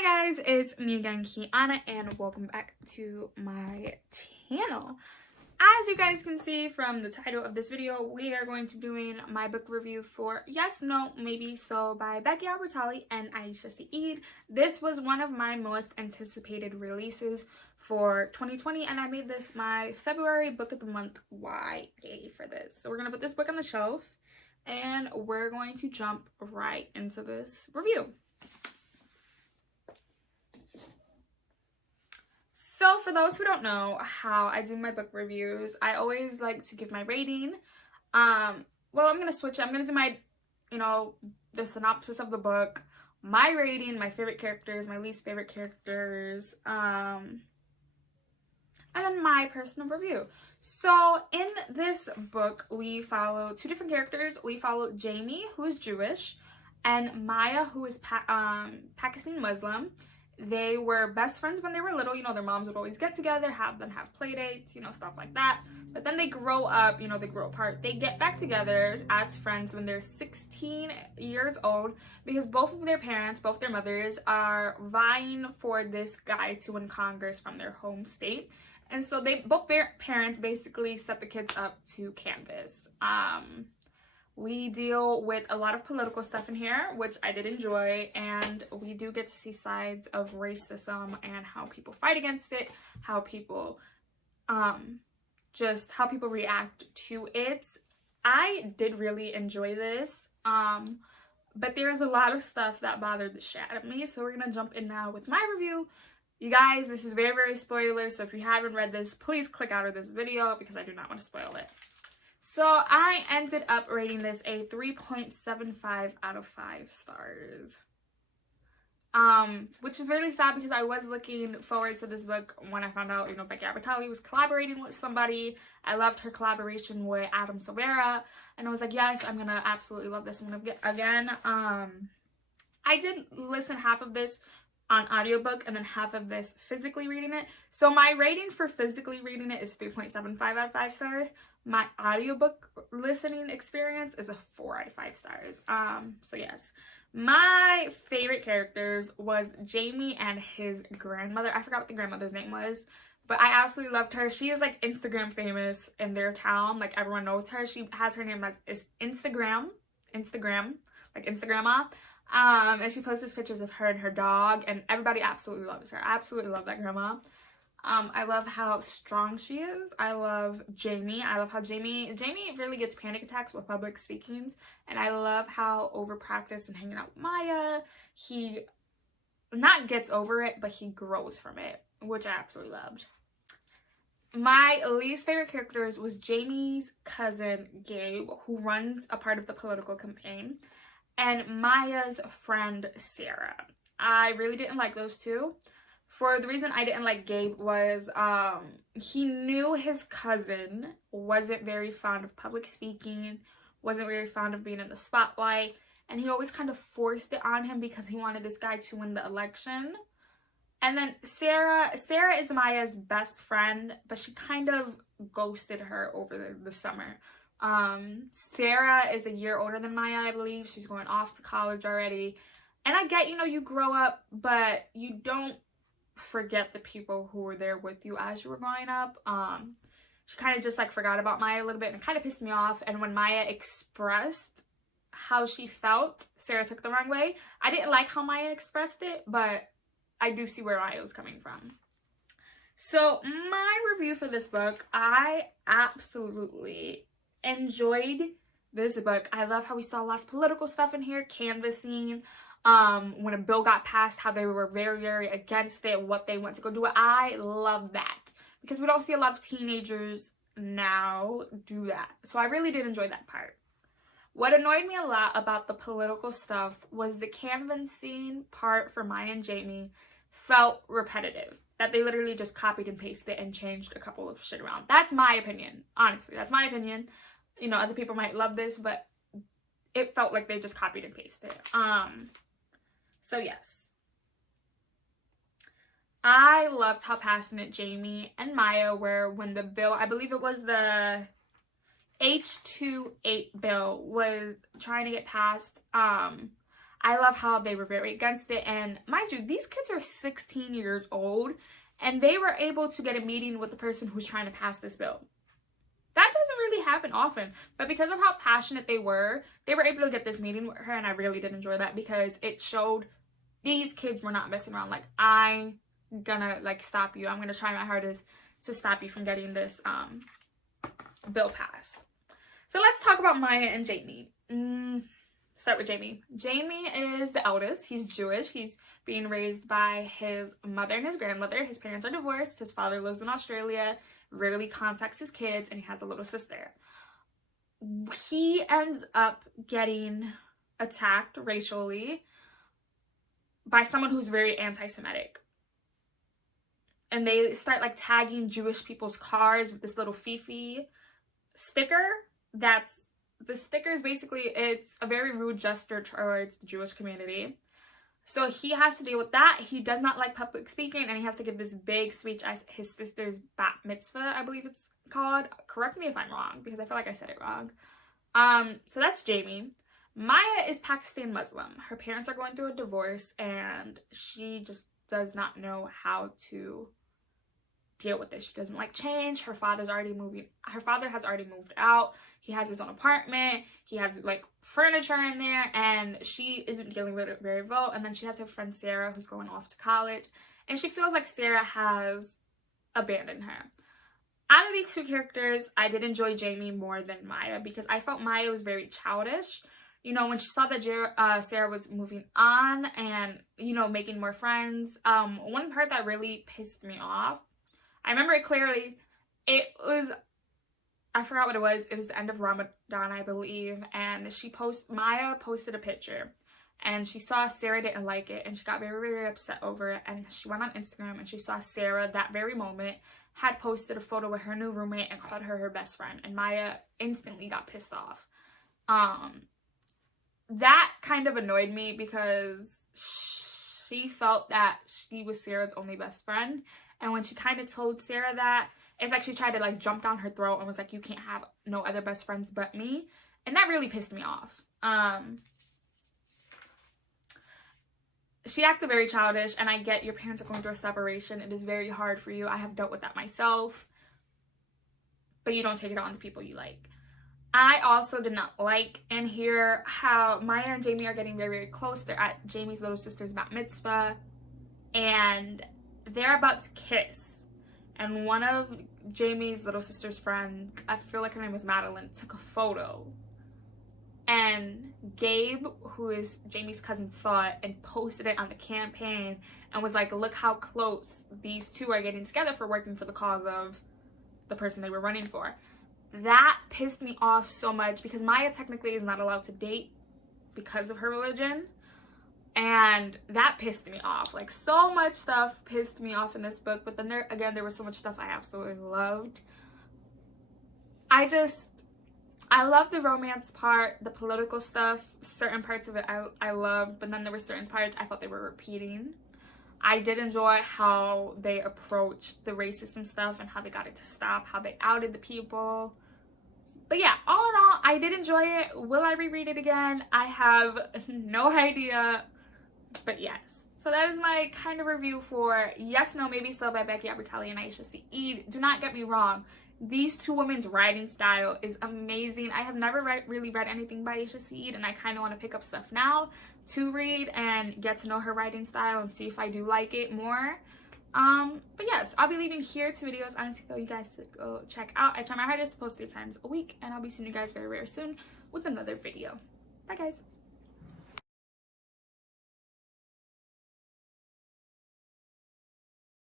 Hi guys, it's me again, Kiana, and welcome back to my channel. As you guys can see from the title of this video, we are going to be doing my book review for Yes, No, Maybe So by Becky Albertalli and Aisha Saeed. This was one of my most anticipated releases for 2020, and I made this my February book of the month YA for this. So we're going to put this book on the shelf, and we're going to jump right into this review. So for those who don't know how I do my book reviews, I always like to give my rating. Well, I'm going to switch it. I'm going to do my, the synopsis of the book, my rating, my favorite characters, my least favorite characters, and then my personal review. So in this book, we follow two different characters. We follow Jamie, who is Jewish, and Maya, who is Pakistani Muslim. They were best friends when they were little. Their moms would always get together, have them have play dates, stuff like that. But then they grow up, they grow apart. They get back together as friends when they're 16 years old because both of their parents, both their mothers, are vying for this guy to win Congress from their home state. And so both their parents basically set the kids up to canvass. We deal with a lot of political stuff in here, which I did enjoy, and we do get to see sides of racism and how people fight against it, how people how people react to it. I did really enjoy this, but there's a lot of stuff that bothered the shit out of me, so we're gonna jump in now with my review. You guys, this is very, very spoiler, so if you haven't read this, please click out of this video because I do not want to spoil it. So I ended up rating this a 3.75 out of 5 stars. Which is really sad because I was looking forward to this book when I found out, Becky Albertalli was collaborating with somebody. I loved her collaboration with Adam Silvera, and I was like, yes, I'm gonna absolutely love this one again. I did listen half of this on audiobook and then half of this physically reading it. So my rating for physically reading it is 3.75 out of 5 stars. My audiobook listening experience is a 4 out of 5 stars. So yes. My favorite characters was Jamie and his grandmother. I forgot what the grandmother's name was, but I absolutely loved her. She is like Instagram famous in their town. Like everyone knows her. She has her name as Instagram, like Instagramma. And she posts pictures of her and her dog, and everybody absolutely loves her. I absolutely love that grandma. I love how strong she is. I love Jamie. I love how Jamie really gets panic attacks with public speakings, and I love how over practiced and hanging out with Maya, he not gets over it, but he grows from it, which I absolutely loved. My least favorite characters was Jamie's cousin Gabe, who runs a part of the political campaign, and Maya's friend Sarah. I really didn't like those two. For the reason I didn't like Gabe was he knew his cousin wasn't very fond of public speaking, wasn't very fond of being in the spotlight, and he always kind of forced it on him because he wanted this guy to win the election. And then Sarah is Maya's best friend, but she kind of ghosted her over the summer. Sarah is a year older than Maya, I believe. She's going off to college already. And I get, you grow up, but you don't forget the people who were there with you as you were growing up. She kind of just like forgot about Maya a little bit, and it kind of pissed me off. And when Maya expressed how she felt, Sarah took it the wrong way. I didn't like how Maya expressed it, but I do see where Maya was coming from. So my review for this book, I absolutely enjoyed this book. I love how we saw a lot of political stuff in here, canvassing, when a bill got passed, how they were very, very against it, what they went to go do. I love that because we don't see a lot of teenagers now do that. So I really did enjoy that part. What annoyed me a lot about the political stuff was the canvassing part for Maya and Jamie felt repetitive. That they literally just copied and pasted and changed a couple of shit around. That's my opinion. Honestly, that's my opinion. Other people might love this, but it felt like they just copied and pasted. So yes. I loved how passionate Jamie and Maya were when the bill, I believe it was the H28 bill, was trying to get passed. I love how they were very against it. And mind you, these kids are 16 years old, and they were able to get a meeting with the person who's trying to pass this bill. That doesn't really happen often, but because of how passionate they were able to get this meeting with her, and I really did enjoy that because it showed these kids were not messing around. Like, I'm gonna like stop you. I'm gonna try my hardest to stop you from getting this bill passed. So let's talk about Maya and Jamie. Start with Jamie. Jamie is the eldest. He's Jewish. He's being raised by his mother and his grandmother. His parents are divorced. His father lives in Australia, rarely contacts his kids, and he has a little sister. He ends up getting attacked racially by someone who's very anti-Semitic. And they start like tagging Jewish people's cars with this little Fifi sticker. The sticker is basically, it's a very rude gesture towards the Jewish community. So he has to deal with that. He does not like public speaking, and he has to give this big speech as his sister's bat mitzvah, I believe it's called. Correct me if I'm wrong, because I feel like I said it wrong. So that's Jamie. Maya is Pakistan Muslim. Her parents are going through a divorce, and she just does not know how to deal with this. She doesn't like change. Her father has already moved out. He has his own apartment. He has like furniture in there, and she isn't dealing with it very well. And then she has her friend Sarah, who's going off to college, and she feels like Sarah has abandoned her. Out of these two characters, I did enjoy Jamie more than Maya because I felt Maya was very childish. You know, when she saw that Sarah was moving on and, you know, making more friends, one part that really pissed me off, I remember it clearly. It was, I forgot what it was. It was the end of Ramadan, I believe. And Maya posted a picture. And she saw Sarah didn't like it. And she got very, very upset over it. And she went on Instagram and she saw Sarah that very moment had posted a photo with her new roommate and called her best friend. And Maya instantly got pissed off. That kind of annoyed me because she felt that she was Sarah's only best friend. And when she kind of told Sarah that, it's like she tried to like jump down her throat and was like, you can't have no other best friends but me. And that really pissed me off. She acted very childish, and I get your parents are going through a separation. It is very hard for you. I have dealt with that myself. But you don't take it on the people you like. I also did not like and hear how Maya and Jamie are getting very, very close. They're at Jamie's little sister's bat mitzvah, and they're about to kiss. And one of Jamie's little sister's friends, I feel like her name was Madeline, took a photo. And Gabe, who is Jamie's cousin, saw it and posted it on the campaign and was like, look how close these two are getting together for working for the cause of the person they were running for. That pissed me off so much because Maya technically is not allowed to date because of her religion. And that pissed me off. Like, so much stuff pissed me off in this book. But then there was so much stuff I absolutely loved. I love the romance part, the political stuff. Certain parts of it I loved, but then there were certain parts I felt they were repeating. I did enjoy how they approached the racism stuff and how they got it to stop, how they outed the people. But yeah, all in all, I did enjoy it. Will I reread it again? I have no idea, but yes. So that is my kind of review for Yes, No, Maybe So by Becky Albertalli and Aisha Saeed. Do not get me wrong. These two women's writing style is amazing. I have never really read anything by Aisha Saeed, and I kind of want to pick up stuff now to read and get to know her writing style and see if I do like it more. But yes, I'll be leaving here 2 videos honestly for you guys to go check out. I try my hardest to post 3 times a week, and I'll be seeing you guys very, very soon with another video. Bye, guys.